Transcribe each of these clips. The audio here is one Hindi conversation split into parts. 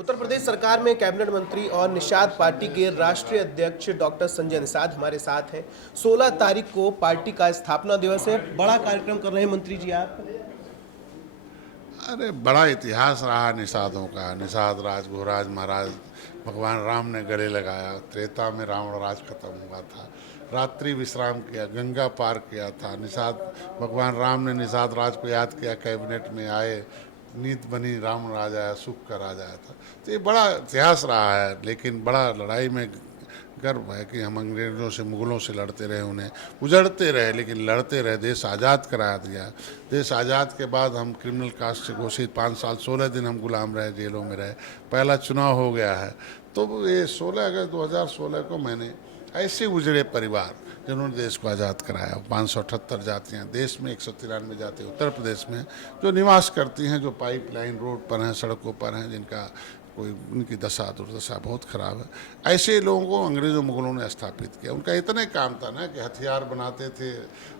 उत्तर प्रदेश सरकार में कैबिनेट मंत्री और निषाद पार्टी के राष्ट्रीय अध्यक्ष डॉक्टर संजय निषाद हमारे साथ हैं। 16 तारीख को पार्टी का स्थापना दिवस है। बड़ा कार्यक्रम कर रहे हैं मंत्री जी आप। अरे बड़ा इतिहास रहा निषादों का। निषाद राज गुहराज महाराज भगवान राम ने गले लगाया। त्रेता में रावण राज खत्म हुआ था। रात्रि विश्राम किया, गंगा पार किया था। निषाद भगवान राम ने निषाद राज को याद किया, कैबिनेट में आए, नीत बनी, राम राज आया, सुख का राज आया था। तो ये बड़ा इतिहास रहा है। लेकिन बड़ा लड़ाई में गर्व है कि हम अंग्रेजों से, मुगलों से लड़ते रहे, उन्हें उजड़ते रहे, लेकिन लड़ते रहे, देश आज़ाद करा दिया। देश आज़ाद के बाद हम क्रिमिनल कास्ट से घोषित 5 साल 16 दिन हम गुलाम रहे, जेलों में रहे। पहला चुनाव हो गया है। तो ये 16 अगस्त 2016 को मैंने ऐसे उजड़े परिवार जिन्होंने देश को आज़ाद कराया, 578 जातियाँ देश में, 193 जाति उत्तर प्रदेश में जो निवास करती हैं, जो पाइपलाइन रोड पर हैं, सड़कों पर हैं, जिनका कोई उनकी दशा दुर्दशा बहुत ख़राब है। ऐसे लोगों को अंग्रेज़ों मुगलों ने स्थापित किया। उनका इतना काम था ना कि हथियार बनाते थे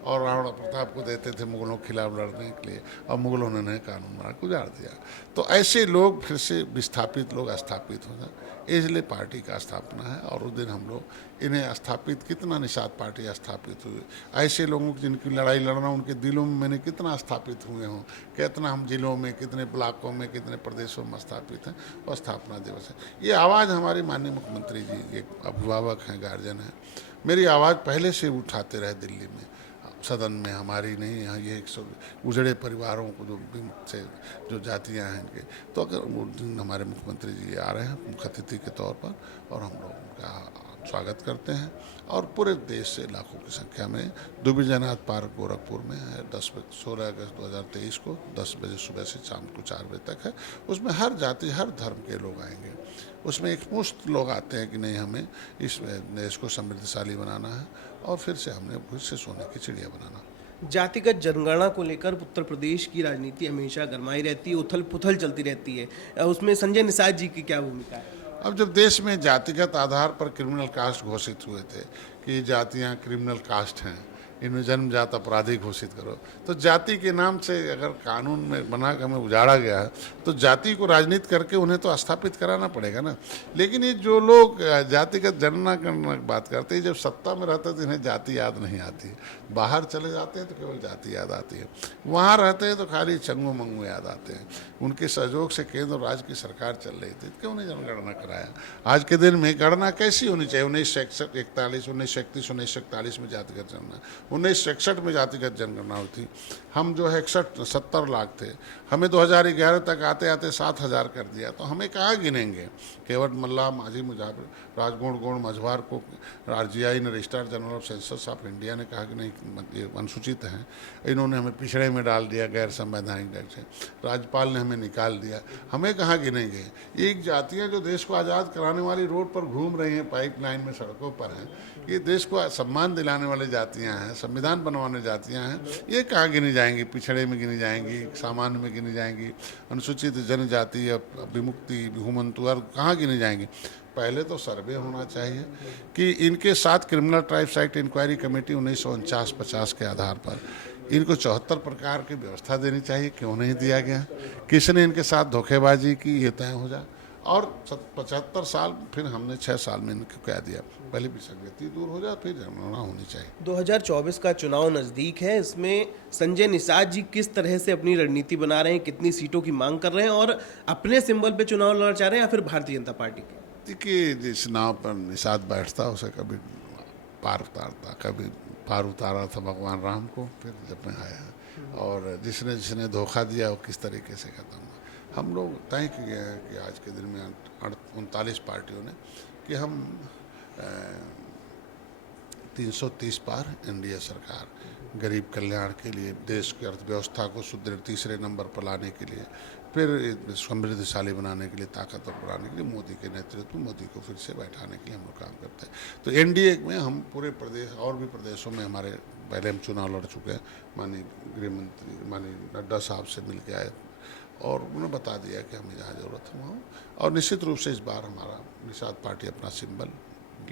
और राणा प्रताप को देते थे मुगलों के खिलाफ लड़ने के लिए, और मुगलों ने नए कानून बना के उजाड़ दिया। तो ऐसे लोग फिर से विस्थापित लोग स्थापित हो जाए, इसलिए पार्टी का स्थापना है। और उस दिन हम लोग इन्हें स्थापित, कितना निषाद पार्टी स्थापित हुई, ऐसे लोगों की जिनकी लड़ाई लड़ना उनके दिलों में मैंने कितना स्थापित हुए हों, कितना हम जिलों में, कितने ब्लॉकों में, कितने प्रदेशों में स्थापित हैं। और स्थापना दिवस है। ये आवाज़ हमारे माननीय मुख्यमंत्री जी एक अभिभावक हैं, गार्जियन हैं, मेरी आवाज़ पहले से उठाते रहे दिल्ली में, सदन में। हमारी नहीं, यहाँ ये 100 उजड़े परिवारों को जो से जो जातियाँ हैं इनके, तो अगर वो हमारे मुख्यमंत्री जी आ रहे हैं मुख्य अतिथि के तौर पर, और हम लोग उनका स्वागत करते हैं। और पूरे देश से लाखों की संख्या में दुबिजनाथ पार्क गोरखपुर में है। 16 अगस्त 2023 को 10 बजे सुबह से शाम को 4 बजे तक है। उसमें हर जाति, हर धर्म के लोग आएंगे। उसमें एक मुश्त लोग आते हैं कि नहीं, हमें इस देश को समृद्धशाली बनाना है, और फिर से हमने फिर से सोने की चिड़िया बनाना। जातिगत जनगणना को लेकर उत्तर प्रदेश की राजनीति हमेशा गरमाई रहती है, उथल पुथल चलती रहती है। उसमें संजय निषाद जी की क्या भूमिका है? अब जब देश में जातिगत आधार पर क्रिमिनल कास्ट घोषित हुए थे कि जातियां क्रिमिनल कास्ट हैं, इन्हें जन्मजात अपराधी घोषित करो, तो जाति के नाम से अगर कानून में बना के हमें उजाड़ा गया है, तो जाति को राजनीति करके उन्हें तो स्थापित कराना पड़ेगा ना। लेकिन ये जो लोग जातिगत जनगणना करने की बात करते हैं, जब सत्ता में रहते हैं तो इन्हें जाति याद नहीं आती है। बाहर चले जाते हैं तो केवल जाति याद आती है। वहाँ रहते हैं तो खाली चंगू मंगू याद आते हैं। उनके सहयोग से केंद्र और राज्य की सरकार चल रही थी, क्यों नहीं जनगणना कराया? आज के दिन में गणना कैसी होनी चाहिए? 1941, 1931, 1941 में जातिगत जनगणना, 1961 में जातिगत जनगणना हुई थी। हम जो है 70 लाख थे, हमें 2011 तक आते आते 7000 कर दिया। तो हमें कहाँ गिनेंगे? केवट मल्ला, माझी मुजाफर, राजगुण गोण मझवार को RGI ने, registrar general of census of India ने कहा कि नहीं, ये अनुसूचित हैं, इन्होंने हमें पिछड़े में डाल दिया गैर संवैधानिक ढंग से। राज्यपाल ने हमें निकाल दिया। हमें कहाँ गिनेंगे? एक जातियाँ जो देश को आज़ाद कराने वाली रोड पर घूम रही हैं, पाइपलाइन में, सड़कों पर हैं, ये देश को सम्मान दिलाने वाली जातियाँ हैं, संविधान बनवाने जातियाँ हैं, ये कहाँ गिनी जाएंगी? पिछड़े में गिनी जाएंगी, सामान्य में गिनी जाएंगी, अनुसूचित जनजाति, विमुक्ति, भूमंतु और कहाँ गिनी जाएंगी? पहले तो सर्वे होना चाहिए कि इनके साथ criminal tribes act inquiry committee 1949-50 के आधार पर इनको 74 प्रकार की व्यवस्था देनी चाहिए। क्यों नहीं दिया गया? किसने इनके साथ धोखेबाजी की, ये तय हो जाए। और 75 साल फिर हमने 6 साल में इनको क्या दिया? पहले विसंगति दूर हो जाए, फिर जनगणना होनी चाहिए। 2024 का चुनाव नज़दीक है। इसमें संजय निषाद जी किस तरह से अपनी रणनीति बना रहे हैं? कितनी सीटों की मांग कर रहे हैं? और अपने सिंबल पे चुनाव लड़ना चाह रहे हैं या फिर भारतीय जनता पार्टी के? देखिए, जिस नाव पर निषाद बैठता उसे कभी पार उतारता, कभी पार उतारा था भगवान राम को, फिर जब मैं आया। और जिसने जिसने धोखा दिया वो किस तरीके से खत्म हुआ। हम लोग तय किए हैं कि आज के दिन में 39 पार्टियों ने कि हम 330 पार एनडीए सरकार, गरीब कल्याण के लिए, देश की अर्थव्यवस्था को सुदृढ़ तीसरे नंबर पर लाने के लिए, फिर समृद्धशाली बनाने के लिए, ताकतवर बनाने के लिए मोदी के नेतृत्व में मोदी को फिर से बैठाने के लिए हम लोग काम करते हैं। तो एनडीए में हम पूरे प्रदेश और भी प्रदेशों में हमारे पहले हम चुनाव लड़ चुके हैं। माननीय गृह मंत्री माननीय नड्डा साहब से मिल के आए और उन्होंने बता दिया कि हमें जहाँ जरूरत है वहाँ। और निश्चित रूप से इस बार हमारा निषाद पार्टी अपना सिंबल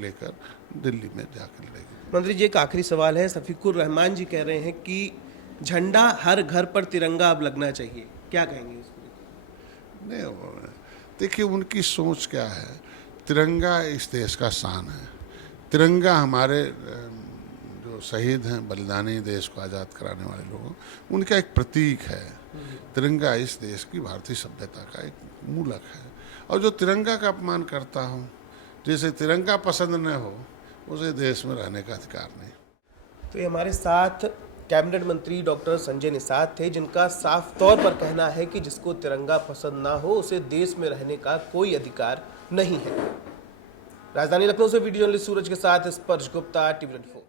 लेकर दिल्ली में जाकर लड़ेगी। मंत्री जी, एक आखिरी सवाल है। शफीकुर रहमान जी कह रहे हैं कि झंडा हर घर पर तिरंगा अब लगना चाहिए, क्या कहेंगे इसको? नहीं, देखिए उनकी सोच क्या है, तिरंगा इस देश का शान है। तिरंगा हमारे जो शहीद हैं, बलिदानी, देश को आज़ाद कराने वाले लोगों, उनका एक प्रतीक है। तिरंगा इस देश की भारतीय सभ्यता का एक मूलक है। और जो तिरंगा का अपमान करता हो, जिसे तिरंगा पसंद न हो, उसे देश में रहने का अधिकार नहीं। तो ये हमारे साथ कैबिनेट मंत्री डॉक्टर संजय निषाद थे, जिनका साफ तौर पर कहना है कि जिसको तिरंगा पसंद ना हो उसे देश में रहने का कोई अधिकार नहीं है। राजधानी लखनऊ से वीडियो जर्नलिस्ट सूरज के साथ स्पर्श गुप्ता, टीवी 24।